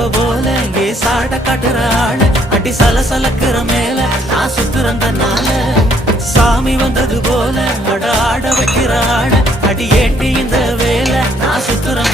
பறவை போல ஏ சாட காட்டுற ஆளு அடி சலசலக்குற மேல நான் சுத்துறந்தனால சாமி வந்தது போல அட ஆட வைக்கிற ஆளு அடி ஏண்டி இந்த வேலை நான் சுத்துறேன்